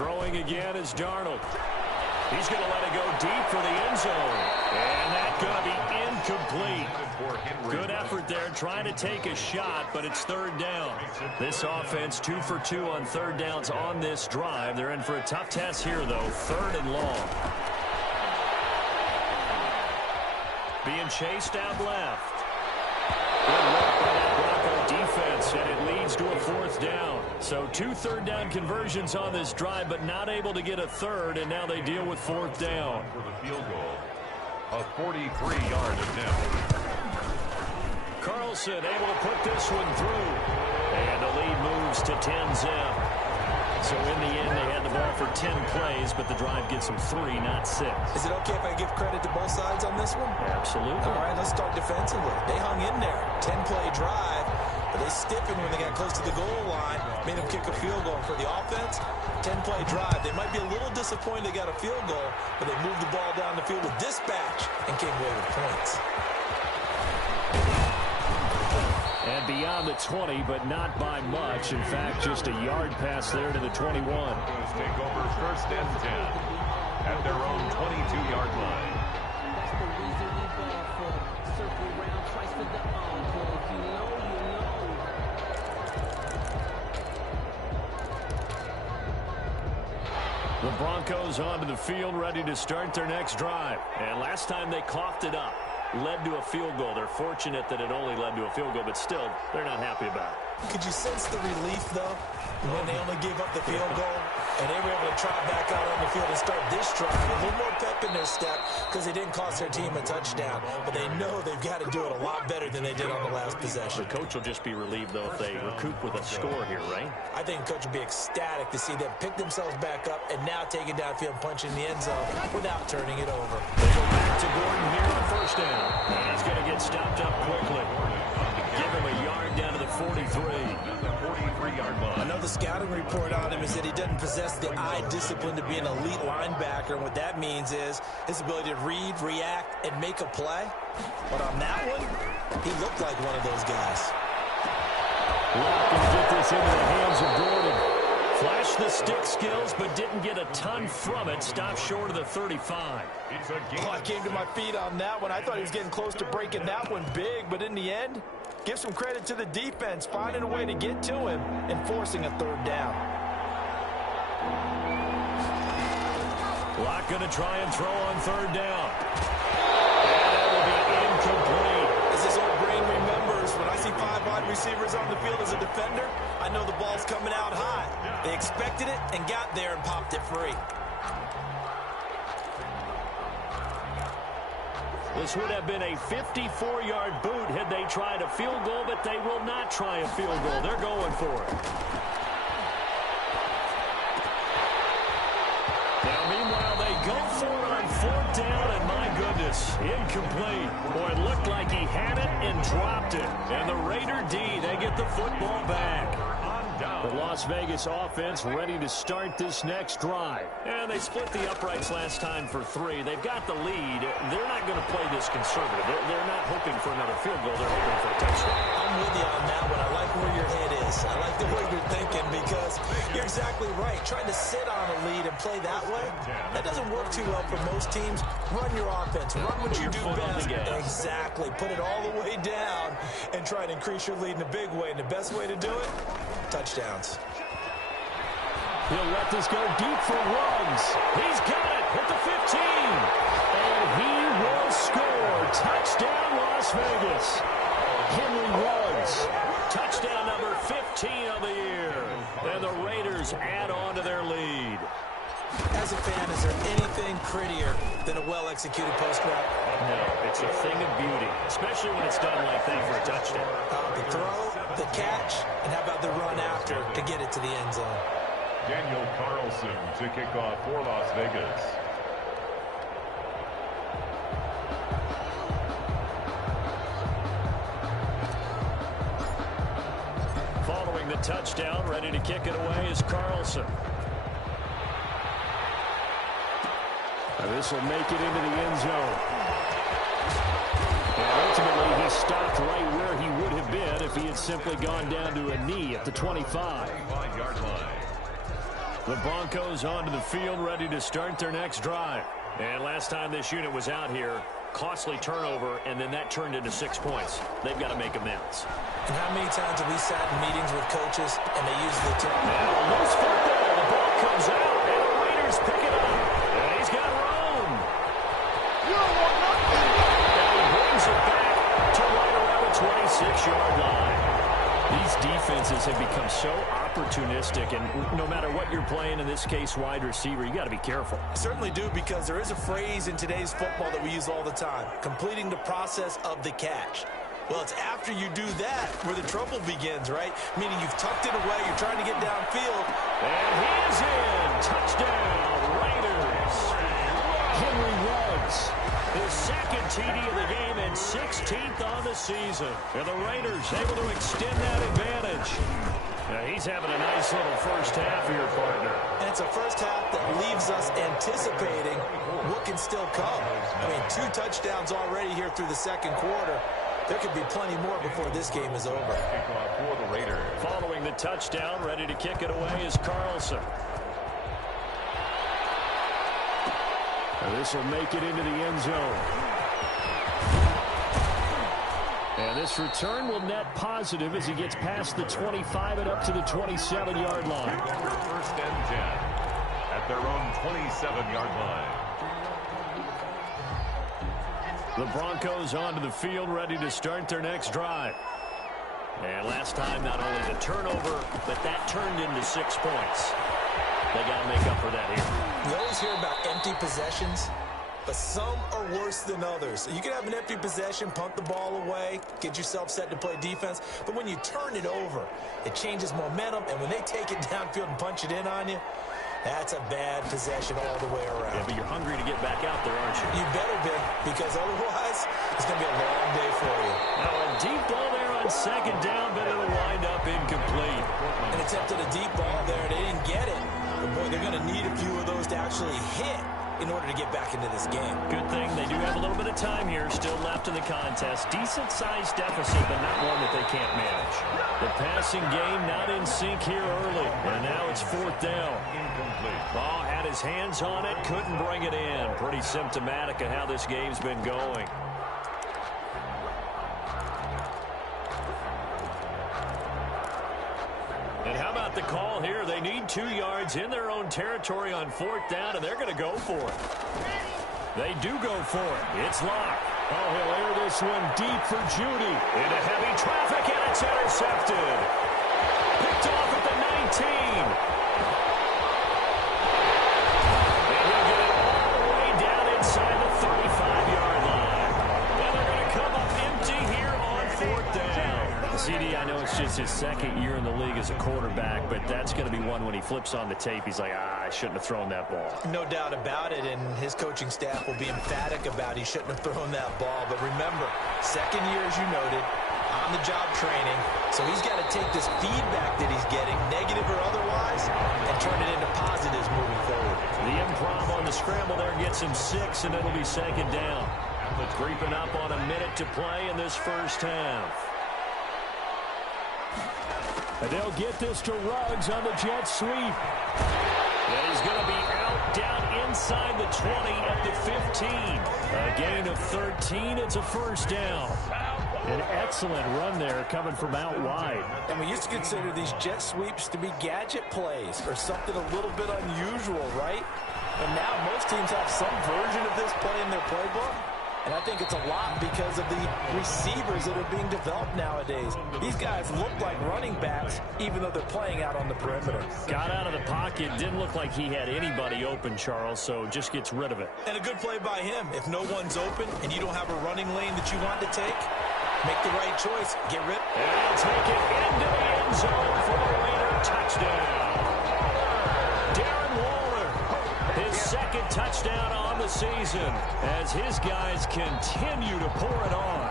Throwing again is Darnold. He's going to let it go deep for the end zone. And that's going to be incomplete. Good effort there trying to take a shot, but it's third down. This offense 2 for 2 on third downs on this drive. They're in for a tough test here, though. Third and long. Being chased out left. Good work by that Bronco defense, and it leads to a fourth down. So 2 third-down conversions on this drive, but not able to get a third, and now they deal with fourth down. For the field goal, a 43-yard attempt. Carlson able to put this one through, and the lead moves to 10-zip. So in the end, they had the ball for 10 plays, but the drive gets them 3, not 6. Is it okay if I give credit to both sides on this one? Absolutely. All right, let's start defensively. They hung in there. 10-play drive, but they stiffened when they got close to the goal line, made them kick a field goal. For the offense, 10-play drive. They might be a little disappointed they got a field goal, but they moved the ball down the field with dispatch and came away with points. And beyond the 20, but not by much. In fact, just a yard pass there to the 21. Broncos take over first and 10 at their own 22-yard line. The Broncos onto the field, ready to start their next drive. And last time they coughed it up. Led to a field goal. They're fortunate that it only led to a field goal, but still, they're not happy about it. Could you sense the relief, though, when they only gave up the field goal and they were able to trot back out on the field and start this drive? A little more pep in their step because they didn't cost their team a touchdown, but they know they've got to do it a lot better than they did on the last possession. The coach will just be relieved, though, if they recoup with a score here, right? I think the coach will be ecstatic to see them pick themselves back up and now take it downfield and punch in the end zone without turning it over. They go back to Gordon here on first down. And he's going to get stopped up quickly. Give him a yard down to the 43. The 43-yard line. Another scouting report on him is that he doesn't possess the eye discipline to be an elite linebacker, and what that means is his ability to read, react, and make a play. But on that one, he looked like one of those guys. Locke can get this into the hands of Gordon. Flashed the stick skills, but didn't get a ton from it. Stopped short of the 35. I came to my feet on that one. I thought he was getting close to breaking that one big, but in the end, give some credit to the defense, finding a way to get to him and forcing a third down. Locke going to try and throw on third down. And that will be incomplete. As his old brain remembers, when I see 5 wide receivers on the field as a defender, I know the ball's coming out high. They expected it and got there and popped it free. This would have been a 54-yard boot had they tried a field goal, but they will not try a field goal. They're going for it. Now, meanwhile, they go for it on fourth down, and my goodness, incomplete. Boy, it looked like he had it and dropped it. And the Raider D, they get the football back. The Las Vegas offense ready to start this next drive. And they split the uprights last time for 3. They've got the lead. They're not going to play this conservative. They're not hoping for another field goal. They're hoping for a touchdown. I'm with you on that one. I like where your head is. I like the way you're thinking because you're exactly right. Trying to sit on a lead and play that way, that doesn't work too well for most teams. Run your offense. Run what you do best. Exactly. Put it all the way down and try and increase your lead in a big way. And the best way to do it, touchdowns. He'll let this go deep for Ruggs. He's got it at the 15. And he will score. Touchdown, Las Vegas. Henry Ruggs. Touchdown number 15 of the year. And the Raiders add on to their lead. As a fan, is there anything prettier than a well-executed post route? No, it's a thing of beauty, especially when it's done like that for a touchdown. The throw, the catch, and how about the run after to get it to the end zone? Daniel Carlson to kick off for Las Vegas. Following the touchdown, ready to kick it away is Carlson. This will make it into the end zone. And ultimately, he stopped right where he would have been if he had simply gone down to a knee at the 25. 5-yard line. The Broncos onto the field, ready to start their next drive. And last time this unit was out here, costly turnover, and then that turned into 6 points. They've got to make amends. And how many times have we sat in meetings with coaches and they use the term? Now, loose football. The ball comes out, and the Raiders pick it up. And he's got room. And he brings it back to right around the 26-yard line. These defenses have become so opportunistic, and no matter what you're playing, in this case wide receiver, you got to be careful. Certainly do, because there is a phrase in today's football that we use all the time: completing the process of the catch. Well, it's after you do that where the trouble begins, right? Meaning you've tucked it away, you're trying to get downfield. And he is in. Touchdown, Raiders. Henry Ruggs, his second TD of the game and 16th on the season. And the Raiders able to extend that advantage. Now, he's having a nice little first half here, partner. And it's a first half that leaves us anticipating what can still come. I mean, 2 touchdowns already here through the second quarter. There could be plenty more before this game is over. Kickoff for the Raiders. Following the touchdown, ready to kick it away is Carlson. This will make it into the end zone. And this return will net positive as he gets past the 25 and up to the 27-yard line. First and 10 at their own 27-yard line. The Broncos onto the field, ready to start their next drive. And last time, not only the turnover, but that turned into 6 points. They got to make up for that here. You always hear about empty possessions, but some are worse than others. You can have an empty possession, punt the ball away, get yourself set to play defense, but when you turn it over, it changes momentum, and when they take it downfield and punch it in on you, that's a bad possession all the way around. Yeah, but you're hungry to get back out there, aren't you? You better be, because otherwise it's going to be a long day for you. Now a deep ball there on second down, but it'll wind up incomplete. And attempted a deep ball there. They didn't get it. But, boy, they're going to need a few of those to actually hit in order to get back into this game. Good thing they do have a little bit of time here still left in the contest. Decent-sized deficit, but not one that they can't manage. The passing game not in sync here early, and now it's 4th down. Incomplete. Ball had his hands on it, couldn't bring it in. Pretty symptomatic of how this game's been going. And how about the call here? They need 2 yards in their own territory on 4th down, and they're going to go for it. They do go for it. It's locked. Oh, he'll air this one deep for Judy. Into heavy traffic, and it's intercepted. Picked off at the 19. And he'll get it all the way down inside the 35-yard line. And they're going to come up empty here on 4th down. CD, I know it's just his second year in the league as a quarterback, but that's going to be one when he flips on the tape. He's like, I shouldn't have thrown that ball. No doubt about it, and his coaching staff will be emphatic about he shouldn't have thrown that ball. But remember, second year, as you noted, on-the-job training. So he's got to take this feedback that he's getting, negative or otherwise, and turn it into positives moving forward. The improv on the scramble there gets him 6, and it'll be second down. Creeping up on a minute to play in this first half. And they'll get this to Ruggs on the jet sweep. And he's going to be out down inside the 20 at the 15. A gain of 13. It's a first down. An excellent run there coming from out wide. And we used to consider these jet sweeps to be gadget plays or something a little bit unusual, right? And now most teams have some version of this play in their playbook. And I think it's a lot because of the receivers that are being developed nowadays. These guys look like running backs, even though they're playing out on the perimeter. Got out of the pocket. Didn't look like he had anybody open, Charles, so just gets rid of it. And a good play by him. If no one's open and you don't have a running lane that you want to take, make the right choice. Get rid. And he'll take it into the end zone for a Raider touchdown. Darren Waller, his second touchdown on the season as his guys continue to pour it on.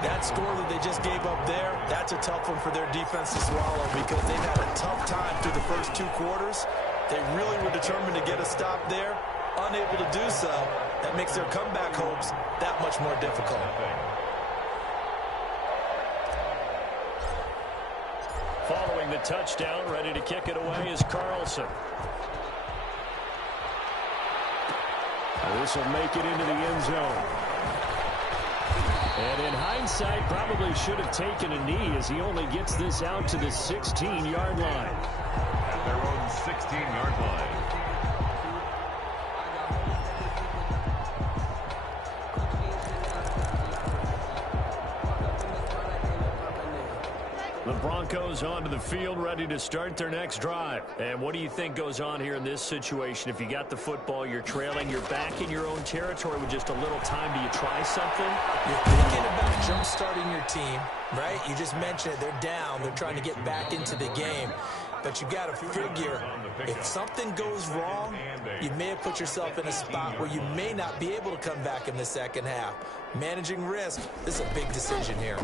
That score that they just gave up there, that's a tough one for their defense to swallow because they've had a tough time through the first 2 quarters. They really were determined to get a stop there, unable to do so. That makes their comeback hopes that much more difficult. Following the touchdown, ready to kick it away is Carlson. This will make it into the end zone. And in hindsight, probably should have taken a knee as he only gets this out to the 16-yard line. At their own 16-yard line. The Broncos onto the field, ready to start their next drive. And what do you think goes on here in this situation? If you got the football, you're trailing, you're back in your own territory with just a little time. Do you try something? You're thinking about jump-starting your team, right? You just mentioned it. They're down. They're trying to get back into the game. But you got to figure, if something goes wrong, you may have put yourself in a spot where you may not be able to come back in the second half. Managing risk, this is a big decision here.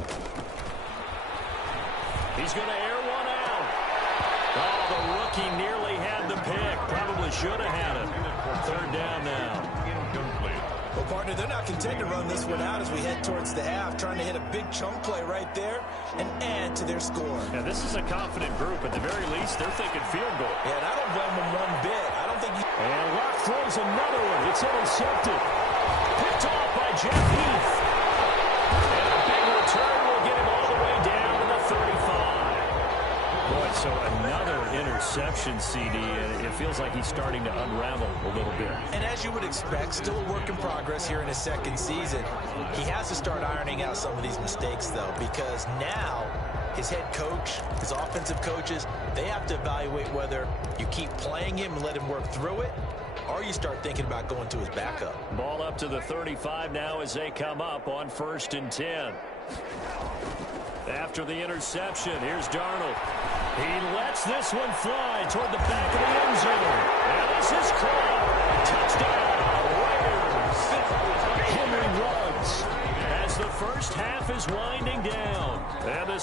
He's going to air one out. Oh, the rookie nearly had the pick. Probably should have had it. Third down now. Incomplete. Well, partner, they're not content to run this one out as we head towards the half, trying to hit a big chunk play right there and add to their score. Yeah, this is a confident group. At the very least, they're thinking field goal. Yeah, and I don't blame them one bit. I don't think you... And Locke throws another one. It's intercepted. Picked off by Jeff Heath. And a big return will get him all the way down to the 35. Boy, so another interception, CD, and it feels like he's starting to unravel a little bit. And as you would expect, still a work in progress here in his second season. He has to start ironing out some of these mistakes, though, because now his head coach, his offensive coaches, they have to evaluate whether you keep playing him and let him work through it, or you start thinking about going to his backup. Ball up to the 35 now as they come up on 1st and 10. After the interception, here's Darnold. He lets this one fly toward the back of the end zone. And this is caught. Touchdown, Raiders. Henry Ruggs as the first half is winding down. And the